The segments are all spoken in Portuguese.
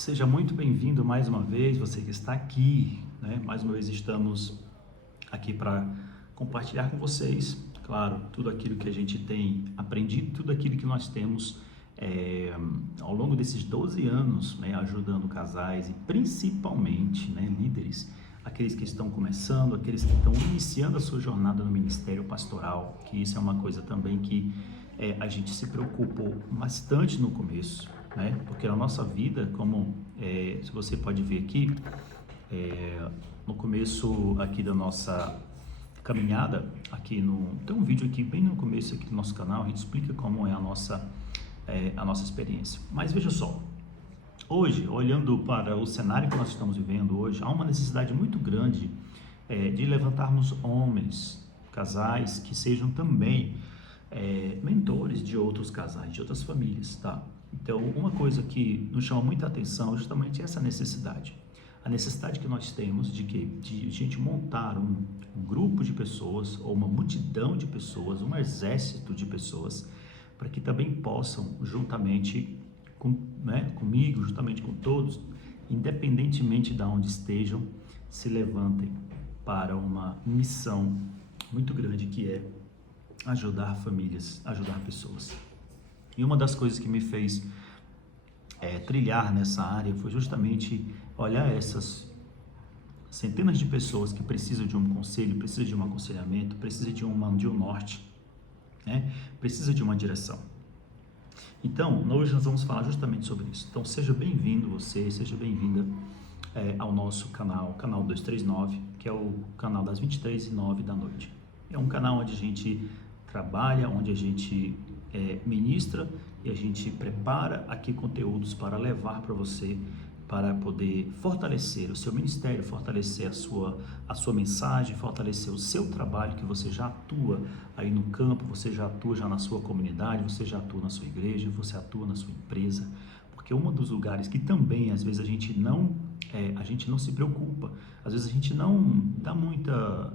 Seja muito bem-vindo mais uma vez, você que está aqui, né? Mais uma vez estamos aqui para compartilhar com vocês, claro, tudo aquilo que a gente tem aprendido, tudo aquilo que nós temos ao longo desses 12 anos, né, ajudando casais e principalmente, né, líderes, aqueles que estão começando, aqueles que estão iniciando a sua jornada no ministério pastoral, que isso é uma coisa também que a gente se preocupou bastante no começo, né? Porque na nossa vida, como se você pode ver aqui, no começo aqui da nossa caminhada, tem um vídeo aqui bem no começo aqui do nosso canal, a gente explica como é a nossa experiência. Mas veja só, hoje, olhando para o cenário que nós estamos vivendo hoje, há uma necessidade muito grande de levantarmos homens, casais que sejam também mentores de outros casais, de outras famílias, tá? Então, uma coisa que nos chama muita atenção é justamente essa necessidade. A necessidade que nós temos de a gente montar um grupo de pessoas, ou uma multidão de pessoas, um exército de pessoas, para que também possam, juntamente comigo, juntamente com todos, independentemente de onde estejam, se levantem para uma missão muito grande que é ajudar famílias, ajudar pessoas. E uma das coisas que me fez trilhar nessa área foi justamente olhar essas centenas de pessoas que precisam de um conselho, precisam de um aconselhamento, precisam de um norte, né? Precisa de uma direção. Então, hoje nós vamos falar justamente sobre isso. Então, seja bem-vindo você, seja bem-vinda ao nosso canal, canal 239, que é o canal das 23h09 da noite. É um canal onde a gente trabalha, onde a gente ministra e a gente prepara aqui conteúdos para levar para você, para poder fortalecer o seu ministério, fortalecer a sua mensagem, fortalecer o seu trabalho, que você já atua aí no campo, você já atua já na sua comunidade, você já atua na sua igreja, você atua na sua empresa, porque um dos lugares que também às vezes a gente não se preocupa, às vezes a gente não dá muita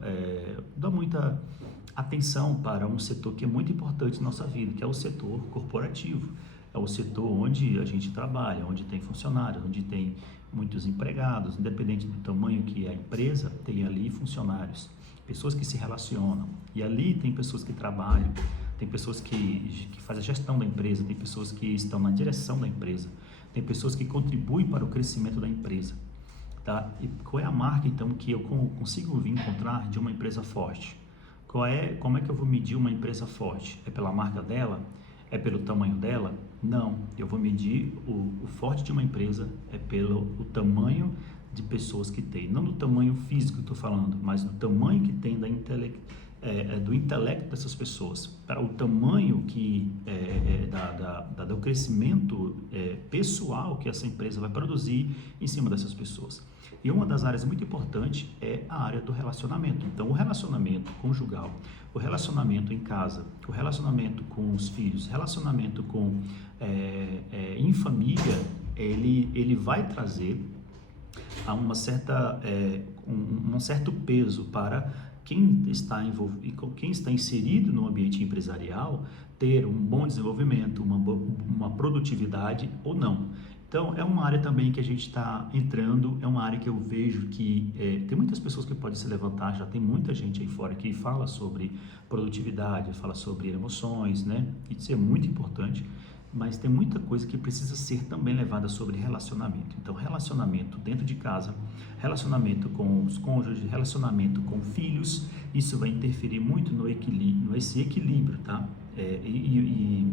atenção para um setor que é muito importante na nossa vida, que é o setor corporativo. É o setor onde a gente trabalha, onde tem funcionários, onde tem muitos empregados, independente do tamanho que é a empresa, tem ali funcionários, pessoas que se relacionam, e ali tem pessoas que trabalham, tem pessoas que fazem a gestão da empresa, tem pessoas que estão na direção da empresa, tem pessoas que contribuem para o crescimento da empresa, tá? E qual é a marca, então, que eu consigo encontrar de uma empresa forte? Como é que eu vou medir uma empresa forte? É pela marca dela? É pelo tamanho dela? Não, eu vou medir o forte de uma empresa pelo o tamanho de pessoas que tem, não do tamanho físico que eu estou falando, mas do tamanho que tem do intelecto dessas pessoas, para o tamanho do crescimento pessoal que essa empresa vai produzir em cima dessas pessoas. E uma das áreas muito importantes é a área do relacionamento. Então, o relacionamento conjugal, o relacionamento em casa, o relacionamento com os filhos, relacionamento em família, ele vai trazer um certo peso para quem está envolvido, quem está inserido no ambiente empresarial, ter um bom desenvolvimento, uma produtividade ou não. Então, é uma área também que a gente está entrando, é uma área que eu vejo que tem muitas pessoas que podem se levantar, já tem muita gente aí fora que fala sobre produtividade, fala sobre emoções, né? Isso é muito importante, mas tem muita coisa que precisa ser também levada sobre relacionamento. Então, relacionamento dentro de casa, relacionamento com os cônjuges, relacionamento com filhos, isso vai interferir muito nesse equilíbrio, tá?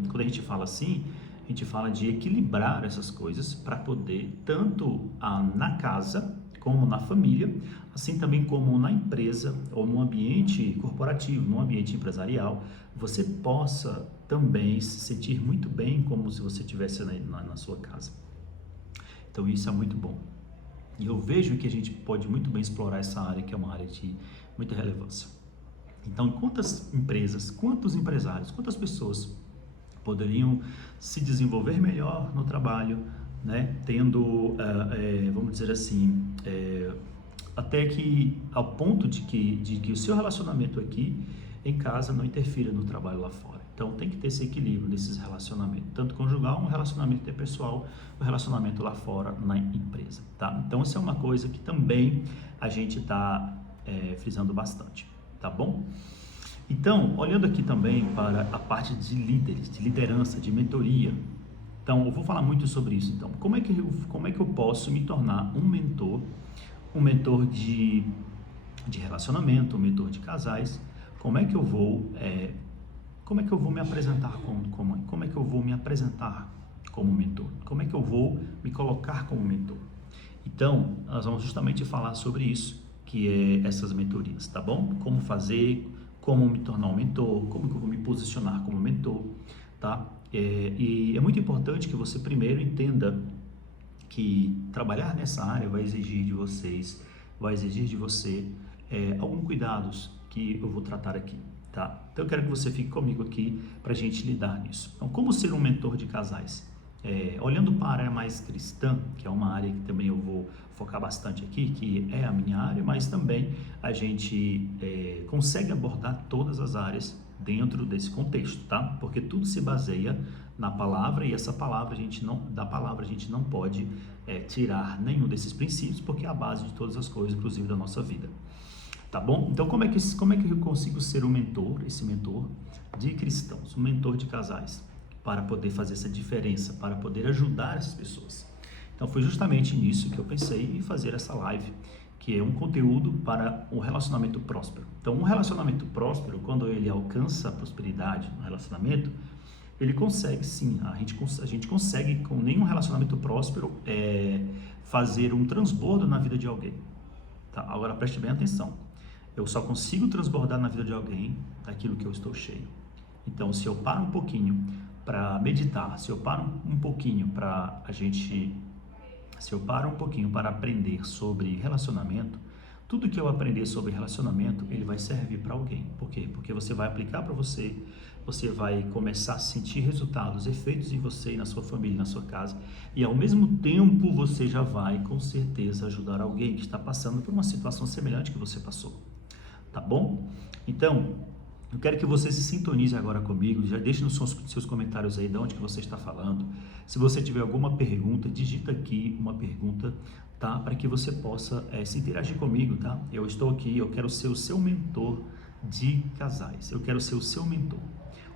Quando a gente fala assim, a gente fala de equilibrar essas coisas para poder, tanto na casa como na família, assim também como na empresa ou no ambiente corporativo, no ambiente empresarial, você possa também se sentir muito bem como se você estivesse na sua casa. Então isso é muito bom. E eu vejo que a gente pode muito bem explorar essa área, que é uma área de muita relevância. Então, quantas empresas, quantos empresários, quantas pessoas poderiam se desenvolver melhor no trabalho, né? Tendo, vamos dizer assim, até que ao ponto de que o seu relacionamento aqui em casa não interfira no trabalho lá fora. Então tem que ter esse equilíbrio nesses relacionamentos, tanto conjugal, um relacionamento interpessoal, um relacionamento lá fora na empresa, tá? Então isso é uma coisa que também a gente está frisando bastante, tá bom? Então, olhando aqui também para a parte de líderes, de liderança, de mentoria, então eu vou falar muito sobre isso. Então, como é que eu posso me tornar um mentor de relacionamento, um mentor de casais? Como é que eu vou me apresentar como é que eu vou me apresentar como mentor? Como é que eu vou me colocar como mentor? Então, nós vamos justamente falar sobre isso, que é essas mentorias, tá bom? Como fazer, como me tornar um mentor, como que eu vou me posicionar como mentor, tá? E é muito importante que você primeiro entenda que trabalhar nessa área vai exigir de você alguns cuidados que eu vou tratar aqui, tá? Então eu quero que você fique comigo aqui para a gente lidar nisso. Então, como ser um mentor de casais? Olhando para a área mais cristã, que é uma área que também eu vou focar bastante aqui, que é a minha área, mas também a gente consegue abordar todas as áreas dentro desse contexto, tá? Porque tudo se baseia na palavra e essa palavra a gente não pode tirar nenhum desses princípios, porque é a base de todas as coisas, inclusive da nossa vida. Tá bom? Então, como é que eu consigo ser esse mentor de cristãos, um mentor de casais, para poder fazer essa diferença, para poder ajudar essas pessoas? Então, foi justamente nisso que eu pensei em fazer essa live, que é um conteúdo para um relacionamento próspero. Então, um relacionamento próspero, quando ele alcança a prosperidade no relacionamento, ele consegue sim, a gente consegue com nenhum relacionamento próspero fazer um transbordo na vida de alguém. Tá? Agora preste bem atenção. Eu só consigo transbordar na vida de alguém daquilo que eu estou cheio. Então, se eu paro um pouquinho para meditar, se eu paro um pouquinho para aprender sobre relacionamento, tudo que eu aprender sobre relacionamento, ele vai servir para alguém. Por quê? Porque você vai aplicar para você, você vai começar a sentir resultados, efeitos em você, na sua família, na sua casa, e ao mesmo tempo você já vai, com certeza, ajudar alguém que está passando por uma situação semelhante que você passou. Tá bom? Então, eu quero que você se sintonize agora comigo, já deixe nos seus comentários aí de onde que você está falando. Se você tiver alguma pergunta, digita aqui uma pergunta, tá? Para que você possa se interagir comigo, tá? Eu estou aqui, eu quero ser o seu mentor de casais, eu quero ser o seu mentor.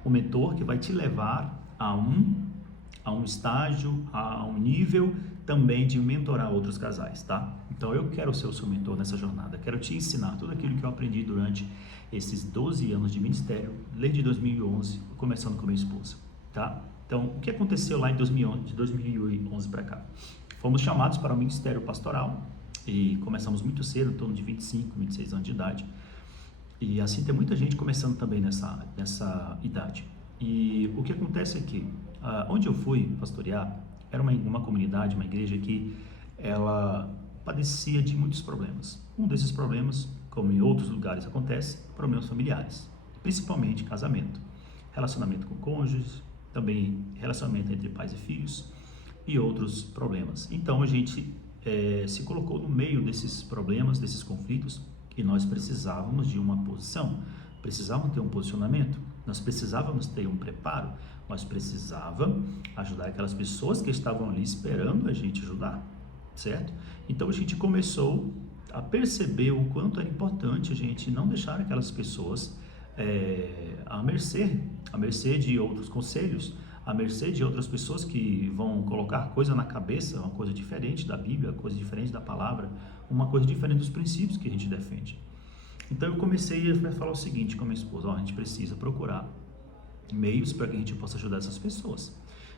O mentor que vai te levar a um estágio, a um nível também de mentorar outros casais, tá? Então eu quero ser o seu mentor nessa jornada, quero te ensinar tudo aquilo que eu aprendi durante esses 12 anos de ministério, desde 2011, começando com minha esposa, tá? Então, o que aconteceu lá em 2011, de 2011 para cá? Fomos chamados para o ministério pastoral e começamos muito cedo, em torno de 25, 26 anos de idade. E assim tem muita gente começando também nessa idade. E o que acontece é que, onde eu fui pastorear, era uma comunidade, uma igreja que ela padecia de muitos problemas. Um desses problemas, como em outros lugares acontece, problemas familiares, principalmente casamento, relacionamento com cônjuges, também relacionamento entre pais e filhos e outros problemas. Então a gente se colocou no meio desses problemas, desses conflitos, e nós precisávamos de uma posição, precisávamos ter um posicionamento, nós precisávamos ter um preparo, nós precisávamos ajudar aquelas pessoas que estavam ali esperando a gente ajudar, certo? Então a gente começou a perceber o quanto era importante a gente não deixar aquelas pessoas à mercê de outros conselhos, à mercê de outras pessoas que vão colocar coisa na cabeça, uma coisa diferente da Bíblia, coisa diferente da palavra, uma coisa diferente dos princípios que a gente defende. Então eu comecei a falar o seguinte com a minha esposa: a gente precisa procurar meios para que a gente possa ajudar essas pessoas.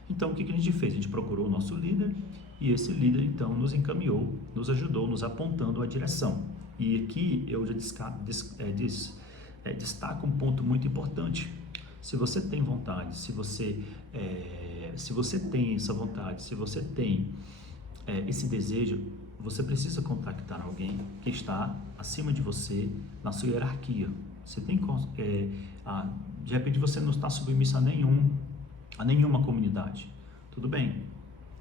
Então o que a gente fez? A gente procurou o nosso líder e esse líder então nos encaminhou, nos ajudou, nos apontando a direção. E aqui eu já destaco um ponto muito importante. Se você tem vontade, se você tem essa vontade, se você tem esse desejo, você precisa contactar alguém que está acima de você na sua hierarquia. Você tem de repente você não está submisso a nenhuma comunidade. Tudo bem,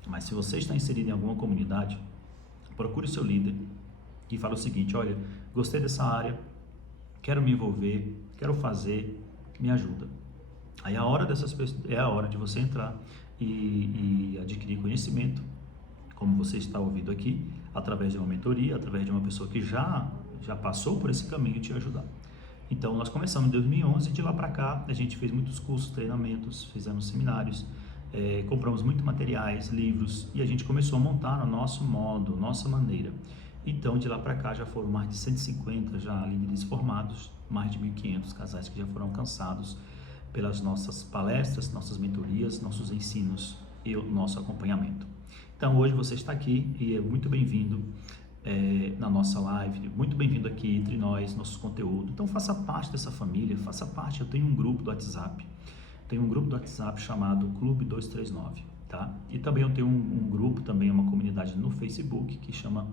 mas se você está inserido em alguma comunidade, procure o seu líder e fale o seguinte: olha, gostei dessa área, quero me envolver, quero fazer, me ajuda. Aí a hora dessas pessoas, é a hora de você entrar e adquirir conhecimento, como você está ouvindo aqui, através de uma mentoria, através de uma pessoa que já passou por esse caminho, te ajudar. Então nós começamos em 2011 e de lá para cá a gente fez muitos cursos, treinamentos, fizemos seminários, compramos muito materiais, livros, e a gente começou a montar no nosso modo, nossa maneira. Então de lá para cá já foram mais de 150 já líderes formados, mais de 1.500 casais que já foram alcançados pelas nossas palestras, nossas mentorias, nossos ensinos e o nosso acompanhamento. Então hoje você está aqui e é muito bem-vindo na nossa live, muito bem-vindo aqui entre nós, nossos conteúdos. Então faça parte dessa família, faça parte. Eu tenho um grupo do WhatsApp, chamado Clube 239, tá? E também eu tenho um grupo, também uma comunidade no Facebook que chama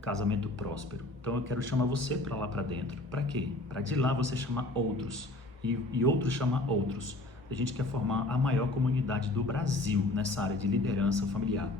Casamento Próspero. Então eu quero chamar você para lá para dentro. Para quê? Para de lá você chamar outros e outros chamar outros. A gente quer formar a maior comunidade do Brasil nessa área de liderança familiar.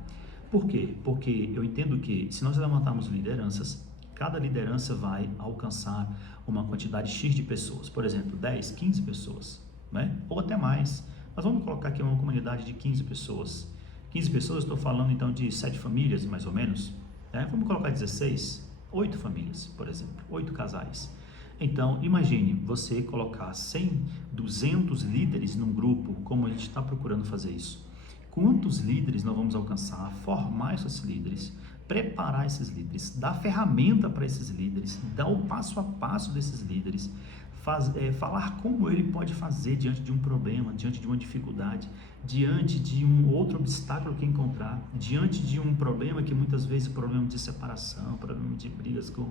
Por quê? Porque eu entendo que se nós levantarmos lideranças, cada liderança vai alcançar uma quantidade X de pessoas, por exemplo, 10, 15 pessoas, né? Ou até mais. Mas vamos colocar aqui uma comunidade de 15 pessoas. 15 pessoas, estou falando então de 7 famílias, mais ou menos, né? Vamos colocar 16, 8 famílias, por exemplo, 8 casais. Então, imagine você colocar 100, 200 líderes num grupo, como a gente está procurando fazer isso. Quantos líderes nós vamos alcançar, formar esses líderes, preparar esses líderes, dar ferramenta para esses líderes, dar o passo a passo desses líderes, falar como ele pode fazer diante de um problema, diante de uma dificuldade, diante de um outro obstáculo que encontrar, diante de um problema que muitas vezes é problema de separação, problema de brigas com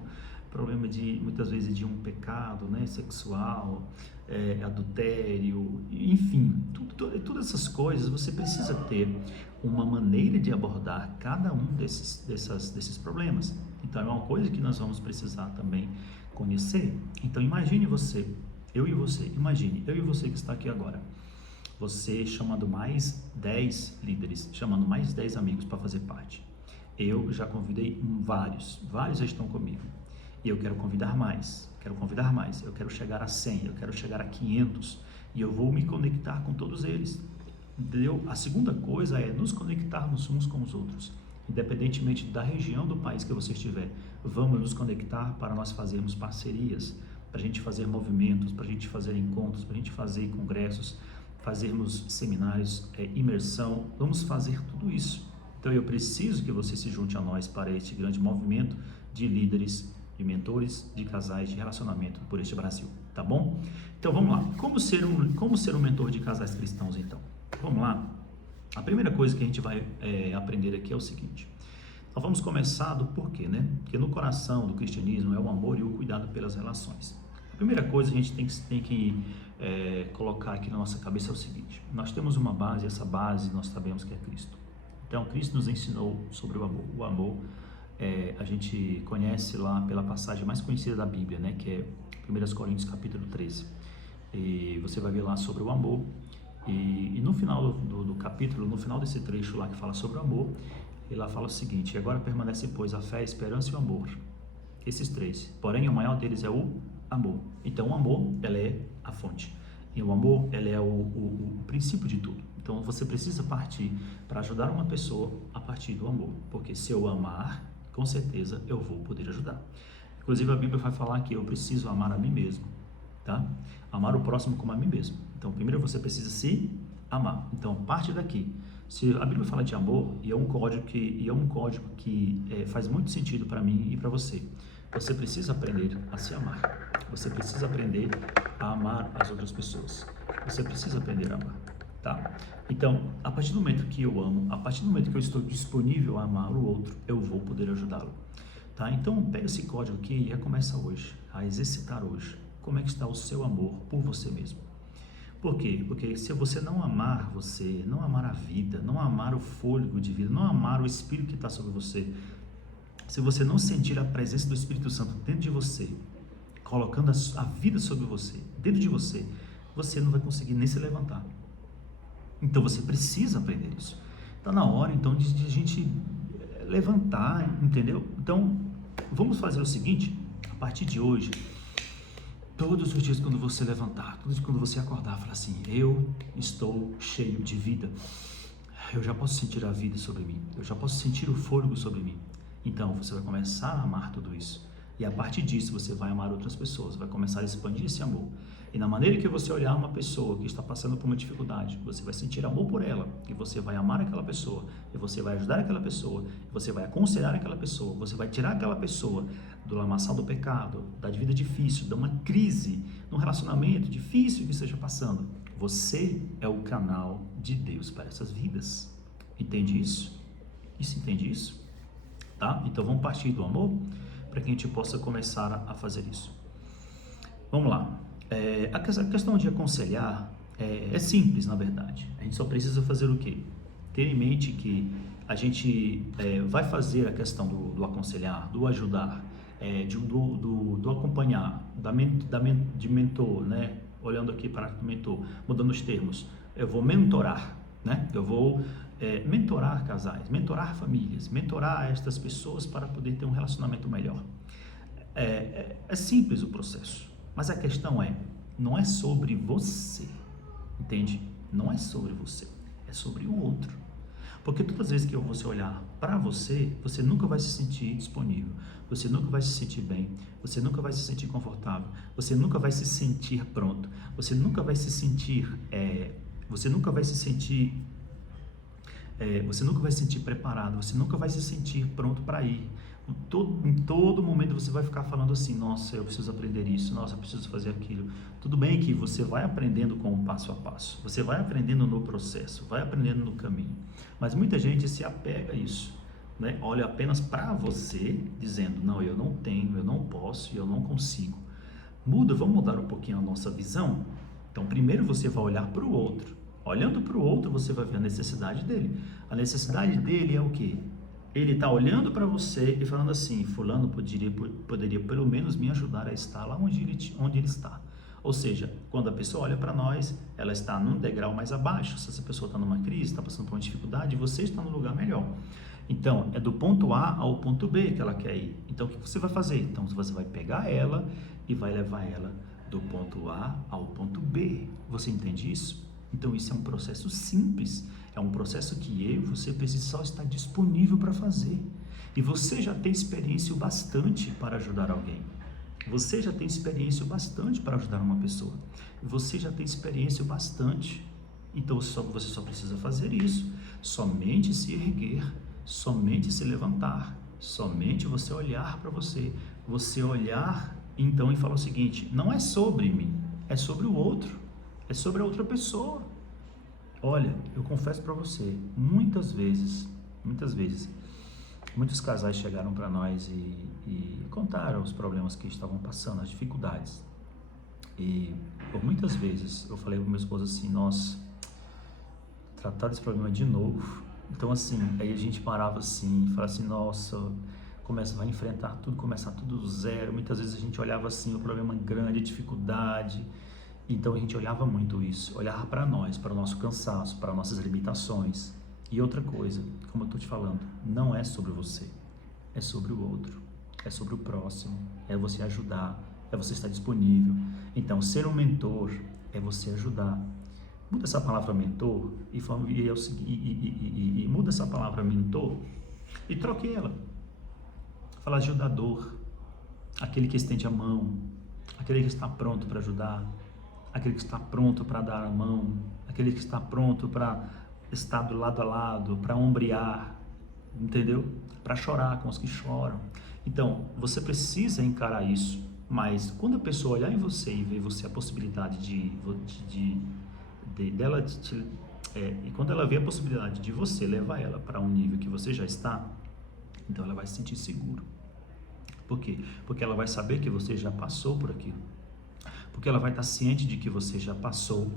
problema de muitas vezes de um pecado, né, sexual, adultério, enfim, todas essas coisas você precisa ter uma maneira de abordar cada um desses problemas. Então é uma coisa que nós vamos precisar também conhecer. Então imagine você, eu e você que está aqui agora, você chamando mais 10 líderes, chamando mais 10 amigos para fazer parte. Eu já convidei vários já estão comigo. E eu quero convidar mais, eu quero chegar a 100, eu quero chegar a 500 e eu vou me conectar com todos eles. Entendeu? A segunda coisa é nos conectarmos uns com os outros, independentemente da região do país que você estiver. Vamos nos conectar para nós fazermos parcerias, para a gente fazer movimentos, para a gente fazer encontros, para a gente fazer congressos, fazermos seminários, imersão, vamos fazer tudo isso. Então eu preciso que você se junte a nós para este grande movimento de líderes, de mentores, de casais, de relacionamento por este Brasil, tá bom? Então vamos lá, como ser um mentor de casais cristãos então? Vamos lá, a primeira coisa que a gente vai aprender aqui é o seguinte, nós vamos começar do porquê, né? Porque no coração do cristianismo é o amor e o cuidado pelas relações. A primeira coisa que a gente tem que colocar aqui na nossa cabeça é o seguinte, nós temos uma base, essa base nós sabemos que é Cristo. Então Cristo nos ensinou sobre o amor. O amor a gente conhece lá pela passagem mais conhecida da Bíblia, né, que é 1 Coríntios capítulo 13. E você vai ver lá sobre o amor. E no final do capítulo, no final desse trecho lá que fala sobre o amor, ele lá fala o seguinte: e agora permanece, pois, a fé, a esperança e o amor. Esses três. Porém, o maior deles é o amor. Então, o amor, ela é a fonte. E o amor, ela é o princípio de tudo. Então, você precisa partir para ajudar uma pessoa a partir do amor. Porque se eu amar, com certeza eu vou poder ajudar. Inclusive a Bíblia vai falar que eu preciso amar a mim mesmo, tá? Amar o próximo como a mim mesmo. Então primeiro você precisa se amar. Então parte daqui. Se a Bíblia fala de amor, e é um código que faz muito sentido para mim e para você. Você precisa aprender a se amar. Você precisa aprender a amar as outras pessoas. Você precisa aprender a amar. Tá? Então, a partir do momento que eu amo, a partir do momento que eu estou disponível a amar o outro, eu vou poder ajudá-lo. Tá? Então, pega esse código aqui e começa hoje, a exercitar hoje. Como é que está o seu amor por você mesmo? Por quê? Porque se você não amar você, não amar a vida, não amar o fôlego de vida, não amar o Espírito que está sobre você, se você não sentir a presença do Espírito Santo dentro de você, colocando a vida sobre você, dentro de você, você não vai conseguir nem se levantar. Então você precisa aprender isso. Está na hora então de a gente levantar, entendeu? Então vamos fazer o seguinte, a partir de hoje, Todos os dias quando você levantar, todos os dias quando você acordar, fala assim: eu estou cheio de vida. Eu já posso sentir a vida sobre mim. Eu já posso sentir o fôlego sobre mim. Então você vai começar a amar tudo isso. E a partir disso você vai amar outras pessoas, vai começar a expandir esse amor. E na maneira que você olhar uma pessoa que está passando por uma dificuldade, você vai sentir amor por ela, e você vai amar aquela pessoa, e você vai ajudar aquela pessoa, e você vai aconselhar aquela pessoa, você vai tirar aquela pessoa do lamaçal do pecado, da vida difícil, de uma crise, de um relacionamento difícil que esteja passando. Você é o canal de Deus para essas vidas. Entende isso? Isso, entende isso? Tá? Então vamos partir do amor para que a gente possa começar a fazer isso. Vamos lá. A questão de aconselhar é simples, na verdade. A gente só precisa fazer o quê? Ter em mente que a gente vai fazer a questão do aconselhar, do ajudar, do acompanhar, de mentor, né? Olhando aqui para o mentor, mudando os termos. Eu vou mentorar, né? Eu vou mentorar casais, mentorar famílias, mentorar estas pessoas para poder ter um relacionamento melhor. É simples o processo, mas a questão não é sobre você, entende? Não é sobre você, é sobre o outro. Porque todas as vezes que você olhar para você, você nunca vai se sentir disponível, você nunca vai se sentir bem, você nunca vai se sentir confortável, você nunca vai se sentir pronto, você nunca vai se sentir, você nunca vai se sentir preparado, você nunca vai se sentir pronto para ir. Em todo momento você vai ficar falando assim: nossa, eu preciso aprender isso, nossa, eu preciso fazer aquilo. Tudo bem que você vai aprendendo com o passo a passo, você vai aprendendo no processo, vai aprendendo no caminho, mas muita gente se apega a isso, né? Olha apenas para você, dizendo: não, eu não tenho, eu não posso, eu não consigo. Vamos mudar um pouquinho a nossa visão? Então primeiro você vai olhar para o outro. Olhando para o outro, você vai ver a necessidade dele. A necessidade dele é o quê? Ele está olhando para você e falando assim: fulano poderia pelo menos me ajudar a estar lá onde ele está. Ou seja, quando a pessoa olha para nós, ela está num degrau mais abaixo. Se essa pessoa está numa crise, está passando por uma dificuldade, você está num lugar melhor. Então, é do ponto A ao ponto B que ela quer ir. Então, o que você vai fazer? Então, você vai pegar ela e vai levar ela do ponto A ao ponto B. Você entende isso? Então, isso é um processo simples. É um processo que eu e você precisa só estar disponível para fazer. E você já tem experiência o bastante para ajudar alguém. Você já tem experiência o bastante para ajudar uma pessoa. Você já tem experiência o bastante. Então você só precisa fazer isso. Somente se erguer, somente se levantar, somente você olhar para você. Você olhar então e falar o seguinte: não é sobre mim, é sobre o outro, é sobre a outra pessoa. Olha, eu confesso para você, muitas vezes, muitos casais chegaram para nós e contaram os problemas que estavam passando, as dificuldades. E por muitas vezes eu falei para minha esposa assim: nossa, tratar desse problema de novo. Então assim, aí a gente parava assim, falava assim: nossa, vai enfrentar tudo, começar tudo do zero. Muitas vezes a gente olhava assim, o problema grande, a dificuldade. Então a gente olhava muito isso, olhava para nós, para o nosso cansaço, para nossas limitações. E outra coisa, como eu estou te falando, não é sobre você, é sobre o outro, é sobre o próximo, é você ajudar, é você estar disponível. Então, ser um mentor é você ajudar. Muda essa palavra mentor e muda essa palavra mentor e troque ela. Fala ajudador, aquele que estende a mão, aquele que está pronto para ajudar, aquele que está pronto para dar a mão, aquele que está pronto para estar do lado a lado, para ombrear, entendeu? Para chorar com os que choram. Então, você precisa encarar isso, mas quando a pessoa olhar em você e ver você a possibilidade e quando ela vê a possibilidade de você levar ela para um nível que você já está, então ela vai se sentir seguro. Por quê? Porque ela vai saber que você já passou por aquilo. Porque ela vai estar ciente de que você já passou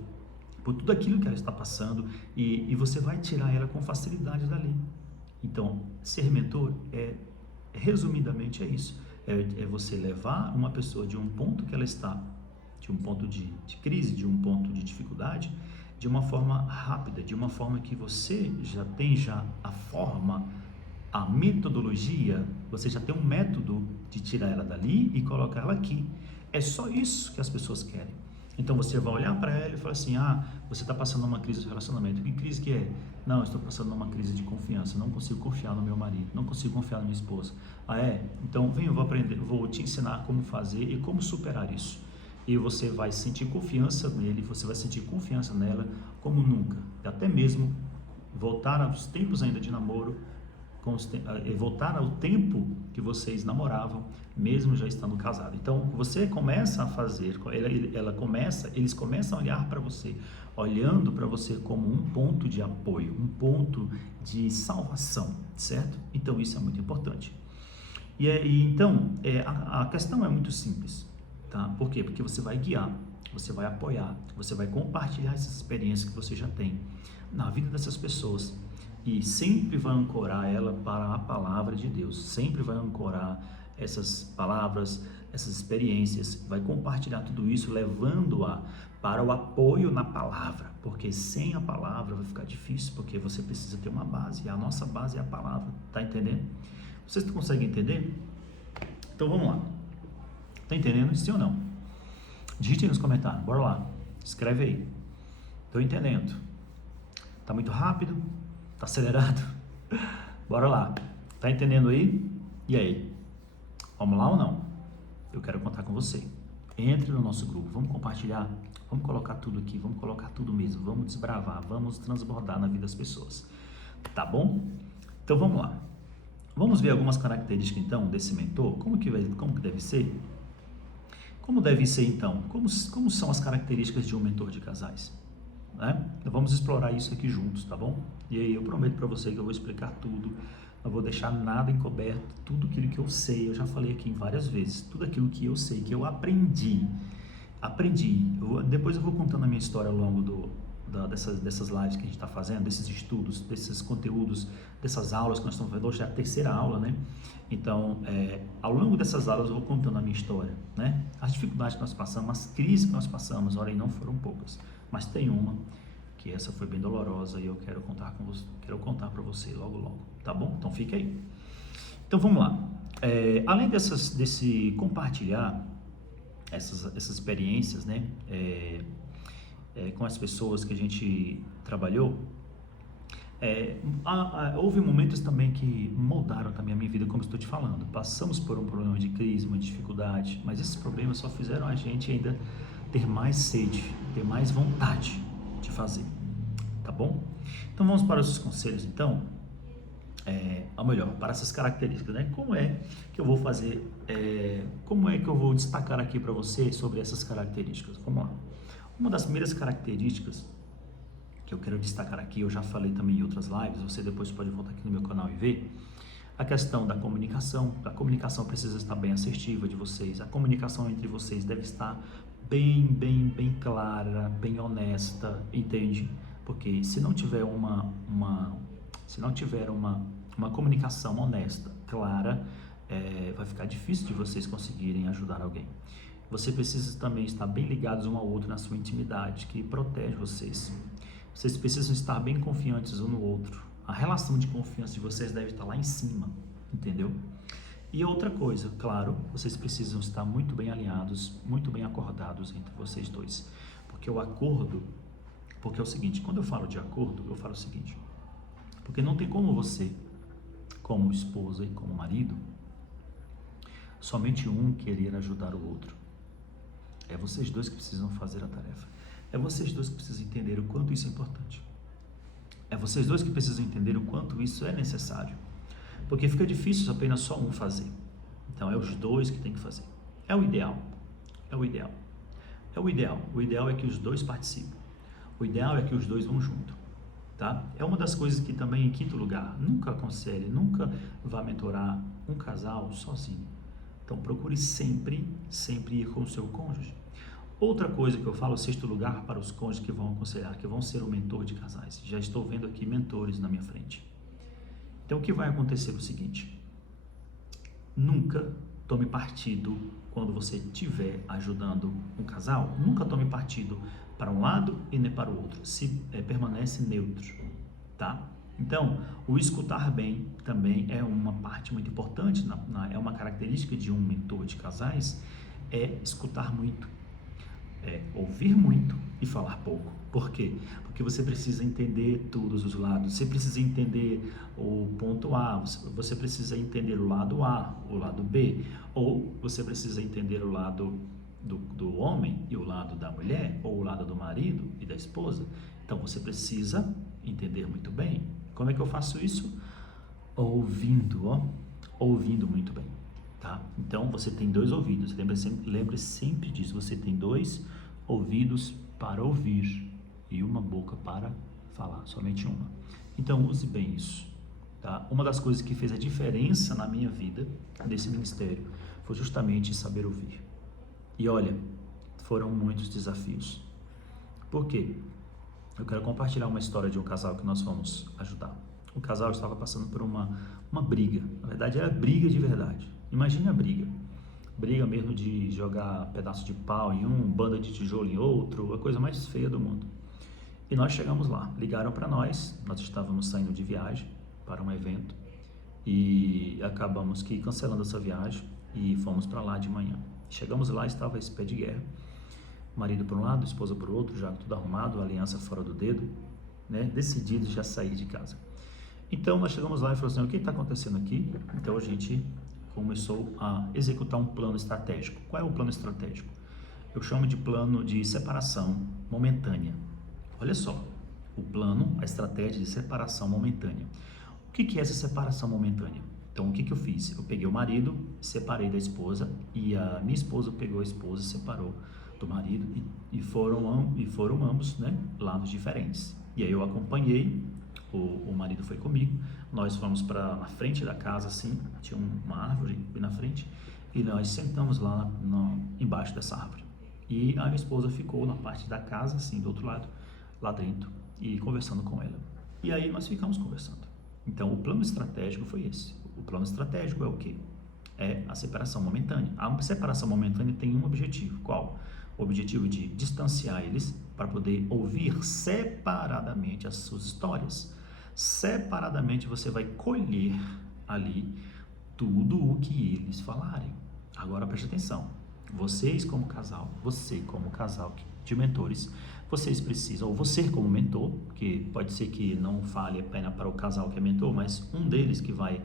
por tudo aquilo que ela está passando e você vai tirar ela com facilidade dali. Então, ser mentor resumidamente é isso. É você levar uma pessoa de um ponto que ela está, de um ponto de crise, de um ponto de dificuldade, de uma forma rápida, de uma forma que você já tem a forma A metodologia, você já tem um método de tirar ela dali e colocar ela aqui. É só isso que as pessoas querem. Então você vai olhar para ela e falar assim: ah, você está passando uma crise de relacionamento. Que crise que é? Não, eu estou passando uma crise de confiança. Não consigo confiar no meu marido. Não consigo confiar na minha esposa. Ah, é? Então vem, eu vou aprender, vou te ensinar como fazer e como superar isso. E você vai sentir confiança nele, você vai sentir confiança nela como nunca. E até mesmo voltar aos tempos ainda de namoro, voltar ao tempo que vocês namoravam, mesmo já estando casados. Então, você começa a fazer, eles começam a olhar para você, olhando para você como um ponto de apoio, um ponto de salvação, certo? Então, isso é muito importante. Então, a questão é muito simples, tá? Por quê? Porque você vai guiar, você vai apoiar, você vai compartilhar essas experiências que você já tem na vida dessas pessoas. E sempre vai ancorar ela para a palavra de Deus, sempre vai ancorar essas palavras, essas experiências, vai compartilhar tudo isso, levando-a para o apoio na palavra, porque sem a palavra vai ficar difícil, porque você precisa ter uma base, e a nossa base é a palavra, tá entendendo? Vocês conseguem entender? Então vamos lá, tá entendendo sim ou não? Digite aí nos comentários, bora lá, escreve aí, tô entendendo, tá muito rápido? Tá acelerado? Bora lá. Tá entendendo aí? E aí? Vamos lá ou não? Eu quero contar com você. Entre no nosso grupo, vamos compartilhar, vamos colocar tudo aqui, vamos colocar tudo mesmo, vamos desbravar, vamos transbordar na vida das pessoas. Tá bom? Então vamos lá. Vamos ver algumas características então desse mentor, como que deve ser? Como deve ser então? Como são as características de um mentor de casais? Né? Então vamos explorar isso aqui juntos, tá bom? E aí eu prometo para você que eu vou explicar tudo, não vou deixar nada encoberto, tudo aquilo que eu sei, eu já falei aqui várias vezes, tudo aquilo que eu sei, que eu aprendi, depois eu vou contando a minha história ao longo dessas lives que a gente está fazendo, desses estudos, desses conteúdos, dessas aulas que nós estamos fazendo, hoje é a terceira aula, né? Então, ao longo dessas aulas eu vou contando a minha história, né? As dificuldades que nós passamos, as crises que nós passamos, ora, e não foram poucas, mas tem uma que essa foi bem dolorosa e eu quero contar para você logo, tá bom? Então fica aí. Então vamos lá. Além desse compartilhar essas experiências, né, com as pessoas que a gente trabalhou, houve momentos também que moldaram também a minha vida, como estou te falando. Passamos por um problema de crise, uma dificuldade, mas esses problemas só fizeram a gente ainda ter mais sede, ter mais vontade de fazer, tá bom? Então vamos para os conselhos então, ou melhor, para essas características, né? Como é que eu vou fazer, como é que eu vou destacar aqui para você sobre essas características? Vamos lá. Uma das primeiras características que eu quero destacar aqui, eu já falei também em outras lives, você depois pode voltar aqui no meu canal e ver, a questão da comunicação. A comunicação precisa estar bem assertiva de vocês, a comunicação entre vocês deve estar bem clara, bem honesta, entende? Porque se não tiver uma comunicação honesta, clara, vai ficar difícil de vocês conseguirem ajudar alguém. Você precisa também estar bem ligados um ao outro na sua intimidade, que protege vocês. Vocês precisam estar bem confiantes um no outro. A relação de confiança de vocês deve estar lá em cima, entendeu? E outra coisa, claro, vocês precisam estar muito bem alinhados, muito bem acordados entre vocês dois. Porque é o seguinte, quando eu falo de acordo, eu falo o seguinte, porque não tem como você, como esposa e como marido, somente um querer ajudar o outro. É vocês dois que precisam fazer a tarefa. É vocês dois que precisam entender o quanto isso é importante. É vocês dois que precisam entender o quanto isso é necessário. Porque fica difícil apenas só um fazer. Então é os dois que tem que fazer. É o ideal. O ideal é que os dois participem. O ideal é que os dois vão junto. Tá? É uma das coisas que também, em quinto lugar, nunca aconselhe, nunca vá mentorar um casal sozinho. Então procure sempre ir com o seu cônjuge. Outra coisa que eu falo, sexto lugar, para os cônjuges que vão aconselhar, que vão ser o mentor de casais. Já estou vendo aqui mentores na minha frente. Então o que vai acontecer é o seguinte, nunca tome partido quando você estiver ajudando um casal, nunca tome partido para um lado e nem para o outro, permanece neutro, tá? Então, o escutar bem também é uma parte muito importante, é uma característica de um mentor de casais, é escutar muito, é ouvir muito e falar pouco. Por quê? Porque você precisa entender todos os lados, você precisa entender o ponto A, você precisa entender o lado A, o lado B, ou você precisa entender o lado do homem e o lado da mulher, ou o lado do marido e da esposa. Então você precisa entender muito bem. Como é que eu faço isso? Ouvindo, ó, ouvindo muito bem, tá? Então você tem dois ouvidos, lembre sempre disso, você tem dois ouvidos para ouvir e uma boca para falar, somente uma. Então use bem isso, tá? Uma das coisas que fez a diferença na minha vida, nesse ministério, foi justamente saber ouvir. E olha, foram muitos desafios. Por quê? Eu quero compartilhar uma história de um casal que nós vamos ajudar. O casal estava passando por uma briga. Na verdade, era briga de verdade. Imagine a briga. Briga mesmo de jogar pedaço de pau em um, banda de tijolo em outro, a coisa mais feia do mundo. E nós chegamos lá. Ligaram para nós estávamos saindo de viagem para um evento e acabamos que cancelando essa viagem e fomos para lá de manhã. Chegamos lá, estava esse pé de guerra. Marido por um lado, esposa por outro, já tudo arrumado, aliança fora do dedo, né? Decidido já sair de casa. Então nós chegamos lá e falamos assim, o que está acontecendo aqui? Então a gente começou a executar um plano estratégico. Qual é o plano estratégico? Eu chamo de plano de separação momentânea. Olha só, o plano, a estratégia de separação momentânea. O que é essa separação momentânea? Então o que eu fiz? Eu peguei o marido, separei da esposa e a minha esposa pegou a esposa e separou do marido e foram ambos, né, lados diferentes. E aí eu acompanhei, o marido foi comigo, nós fomos para na frente da casa, assim, tinha uma árvore bem na frente, e nós sentamos lá embaixo dessa árvore. E a minha esposa ficou na parte da casa, assim, do outro lado, lá dentro, e conversando com ela. E aí nós ficamos conversando. Então o plano estratégico foi esse. O plano estratégico é o quê? É a separação momentânea. A separação momentânea tem um objetivo. Qual? O objetivo de distanciar eles para poder ouvir separadamente as suas histórias. Separadamente você vai colher ali tudo o que eles falarem. Agora preste atenção. Vocês como casal, você como casal de mentores, vocês precisam, ou você como mentor, que pode ser que não vale a pena para o casal que é mentor, mas um deles que vai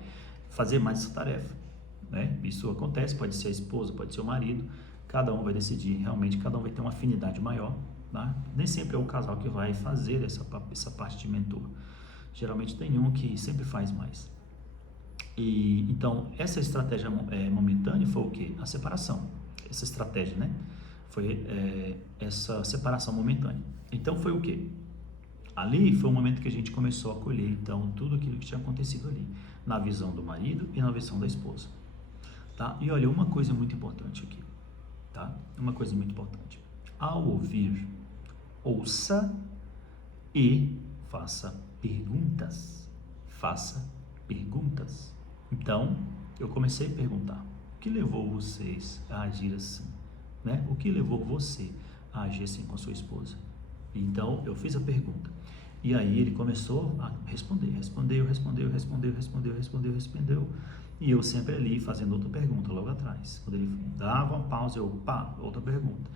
fazer mais essa tarefa, né? Isso acontece, pode ser a esposa, pode ser o marido, cada um vai decidir, realmente cada um vai ter uma afinidade maior, tá? Nem sempre é o casal que vai fazer essa parte de mentor, geralmente tem um que sempre faz mais. E então essa estratégia momentânea foi o que? A separação, essa estratégia, né? Foi essa separação momentânea. Então foi o que? Ali foi o momento que a gente começou a colher então tudo aquilo que tinha acontecido ali, na visão do marido e na visão da esposa, tá? E olha, uma coisa muito importante aqui, tá? Uma coisa muito importante. Ao ouvir, ouça e faça perguntas. Faça perguntas. Então, eu comecei a perguntar: o que levou vocês a agir assim, né? O que levou você a agir assim com a sua esposa? Então, eu fiz a pergunta. E aí ele começou a respondeu. E eu sempre ali fazendo outra pergunta logo atrás. Quando ele dava uma pausa, eu, pá, outra pergunta.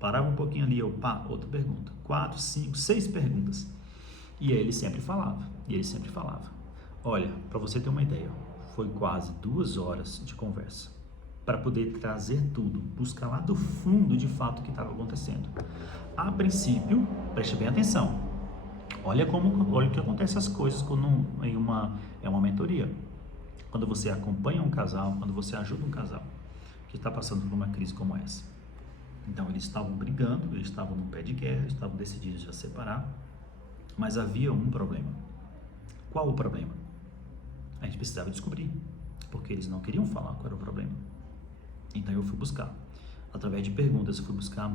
Parava um pouquinho ali, eu, pá, outra pergunta. 4, 5, 6 perguntas. E aí ele sempre falava. Olha, para você ter uma ideia, foi quase 2 horas de conversa para poder trazer tudo, buscar lá do fundo de fato o que estava acontecendo. A princípio, preste bem atenção. Olha o que acontece as coisas quando é uma mentoria. Quando você acompanha um casal, quando você ajuda um casal que está passando por uma crise como essa. Então eles estavam brigando, eles estavam no pé de guerra, estavam decididos a separar, mas havia um problema. Qual o problema? A gente precisava descobrir, porque eles não queriam falar qual era o problema. Então eu fui buscar, através de perguntas, eu fui buscar,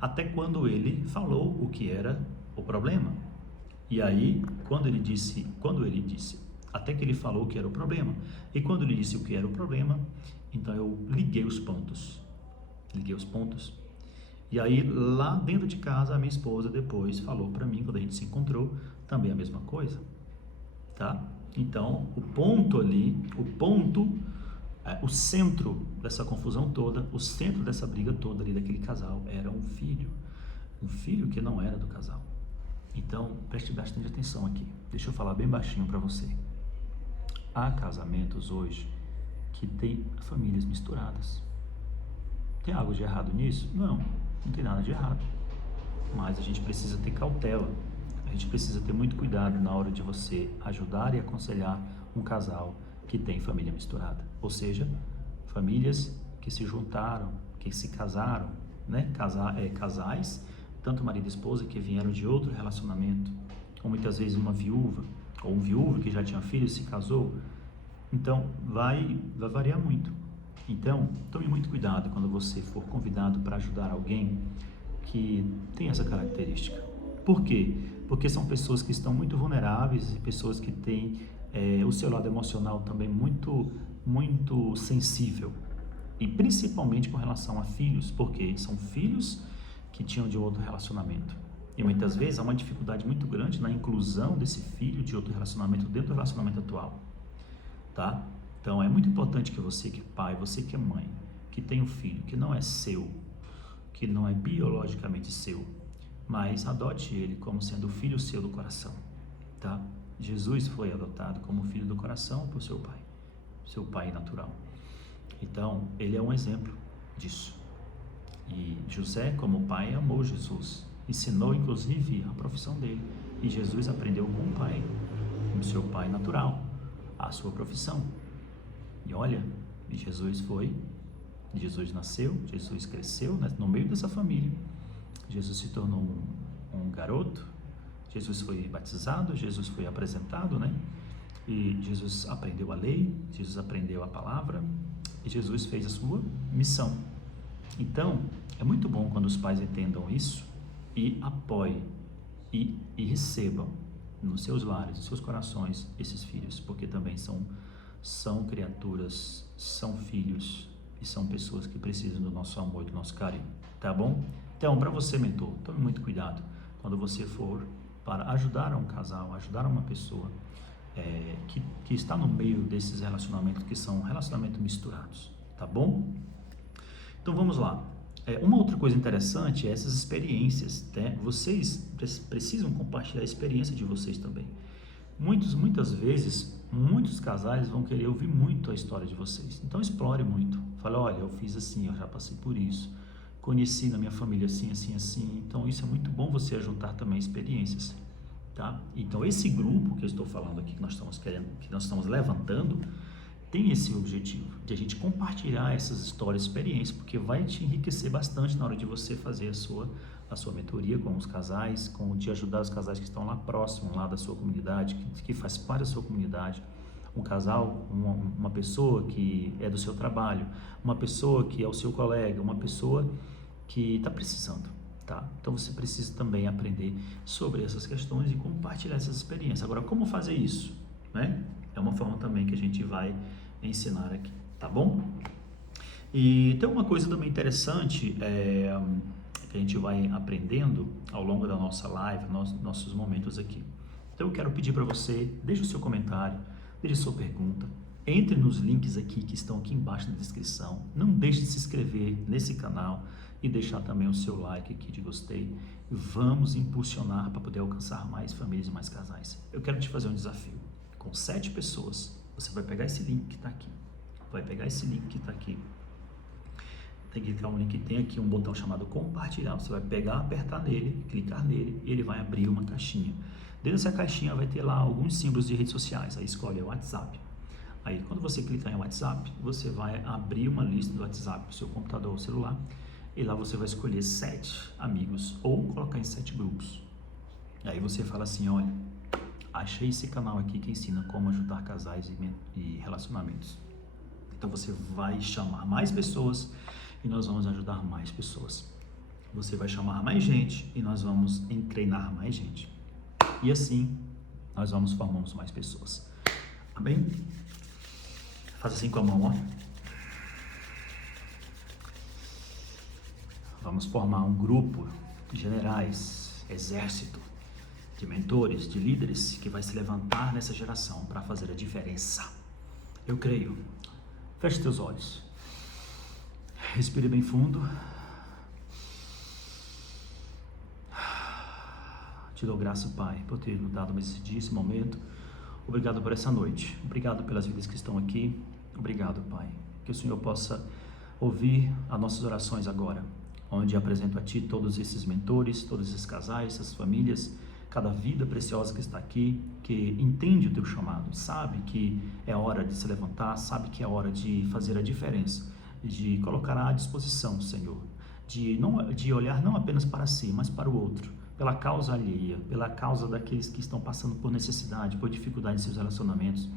até quando ele falou o que era o problema. E aí, quando ele disse, até que ele falou o que era o problema. E quando ele disse o que era o problema, então eu liguei os pontos. E aí, lá dentro de casa, a minha esposa depois falou para mim, quando a gente se encontrou, também é a mesma coisa, tá? Então, o ponto ali, o centro dessa confusão toda, o centro dessa briga toda ali daquele casal era um filho que não era do casal. Então, preste bastante atenção aqui. Deixa eu falar bem baixinho para você. Há casamentos hoje que têm famílias misturadas. Tem algo de errado nisso? Não tem nada de errado. Mas a gente precisa ter cautela. A gente precisa ter muito cuidado na hora de você ajudar e aconselhar um casal que tem família misturada. Ou seja, famílias que se juntaram, que se casaram, né? Casais, tanto marido e esposa, que vieram de outro relacionamento, ou muitas vezes uma viúva, ou um viúvo que já tinha filho e se casou. Então, vai variar muito. Então, tome muito cuidado quando você for convidado para ajudar alguém que tem essa característica. Por quê? Porque são pessoas que estão muito vulneráveis e pessoas que têm o seu lado emocional também muito, muito sensível. E principalmente com relação a filhos, porque são filhos que tinham de outro relacionamento. E muitas vezes há uma dificuldade muito grande na inclusão desse filho de outro relacionamento dentro do relacionamento atual. Tá? Então é muito importante que você que é pai, você que é mãe, que tem um filho que não é seu, que não é biologicamente seu, mas adote ele como sendo o filho seu do coração, tá? Jesus foi adotado como filho do coração por seu pai natural. Então, ele é um exemplo disso. E José, como pai, amou Jesus, ensinou inclusive a profissão dele, e Jesus aprendeu com o pai, com seu pai natural, a sua profissão. E olha, Jesus nasceu, Jesus cresceu, né, no meio dessa família. Jesus se tornou um garoto, Jesus foi batizado, Jesus foi apresentado, né? E Jesus aprendeu a lei, Jesus aprendeu a palavra, e Jesus fez a sua missão. Então, é muito bom quando os pais entendam isso e apoiem e recebam nos seus lares, nos seus corações, esses filhos, porque também são criaturas, são filhos e são pessoas que precisam do nosso amor e do nosso carinho, tá bom? Então, para você, mentor, tome muito cuidado quando você for para ajudar um casal, ajudar uma pessoa que está no meio desses relacionamentos que são relacionamentos misturados, tá bom? Então, vamos lá. Uma outra coisa interessante é essas experiências, né? Vocês precisam compartilhar a experiência de vocês também. Muitas vezes, muitos casais vão querer ouvir muito a história de vocês. Então, explore muito. Fala, olha, eu fiz assim, eu já passei por isso. Conheci na minha família assim, assim, assim. Então, isso é muito bom você juntar também experiências, tá? Então, esse grupo que eu estou falando aqui, que nós estamos levantando, tem esse objetivo de a gente compartilhar essas histórias, experiências, porque vai te enriquecer bastante na hora de você fazer a sua mentoria com os casais, de ajudar os casais que estão lá próximo, lá da sua comunidade, que faz parte da sua comunidade. Um casal, uma pessoa que é do seu trabalho, uma pessoa que é o seu colega, uma pessoa que está precisando, tá? Então você precisa também aprender sobre essas questões e compartilhar essas experiências. Agora, como fazer isso, né? É uma forma também que a gente vai ensinar aqui, tá bom? E tem uma coisa também interessante que a gente vai aprendendo ao longo da nossa live, nossos momentos aqui. Então eu quero pedir para você, deixe o seu comentário, deixe a sua pergunta, entre nos links aqui que estão aqui embaixo na descrição, não deixe de se inscrever nesse canal e deixar também o seu like aqui de gostei. Vamos impulsionar para poder alcançar mais famílias e mais casais. Eu quero te fazer um desafio. Com 7 pessoas, você vai pegar esse link que está aqui, tem que clicar no link, tem aqui um botão chamado compartilhar, você vai pegar, apertar nele, clicar nele e ele vai abrir uma caixinha. Dentro dessa caixinha vai ter lá alguns símbolos de redes sociais, aí escolhe o WhatsApp. Aí quando você clicar em WhatsApp, você vai abrir uma lista do WhatsApp do seu computador ou celular e lá você vai escolher 7 amigos ou colocar em 7 grupos. Aí você fala assim, olha, achei esse canal aqui que ensina como ajudar casais e relacionamentos. Então você vai chamar mais pessoas e nós vamos ajudar mais pessoas. Você vai chamar mais gente e nós vamos treinar mais gente. E assim nós formamos mais pessoas. Amém? Faz assim com a mão, ó. Vamos formar um grupo de generais, exército, de mentores, de líderes que vai se levantar nessa geração para fazer a diferença. Eu creio. Feche teus olhos. Respire bem fundo. Te dou graça, Pai, por ter nos dado esse dia, esse momento. Obrigado por essa noite. Obrigado pelas vidas que estão aqui. Obrigado, Pai. Que o Senhor possa ouvir as nossas orações agora, onde apresento a Ti todos esses mentores, todos esses casais, essas famílias, cada vida preciosa que está aqui, que entende o Teu chamado, sabe que é hora de se levantar, sabe que é hora de fazer a diferença, de colocar à disposição, Senhor, de olhar não apenas para si, mas para o outro, pela causa alheia, pela causa daqueles que estão passando por necessidade, por dificuldade em seus relacionamentos.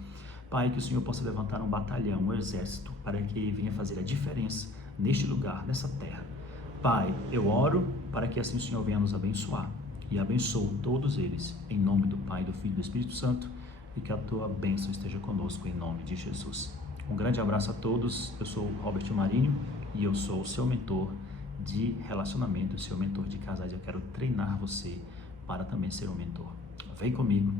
Pai, que o Senhor possa levantar um batalhão, um exército, para que venha fazer a diferença neste lugar, nessa terra. Pai, eu oro para que assim o Senhor venha nos abençoar, e abençoo todos eles, em nome do Pai, do Filho e do Espírito Santo, e que a Tua bênção esteja conosco, em nome de Jesus. Um grande abraço a todos. Eu sou o Robert Marinho, e eu sou o seu mentor de relacionamento, seu mentor de casais. Eu quero treinar você para também ser um mentor. Vem comigo.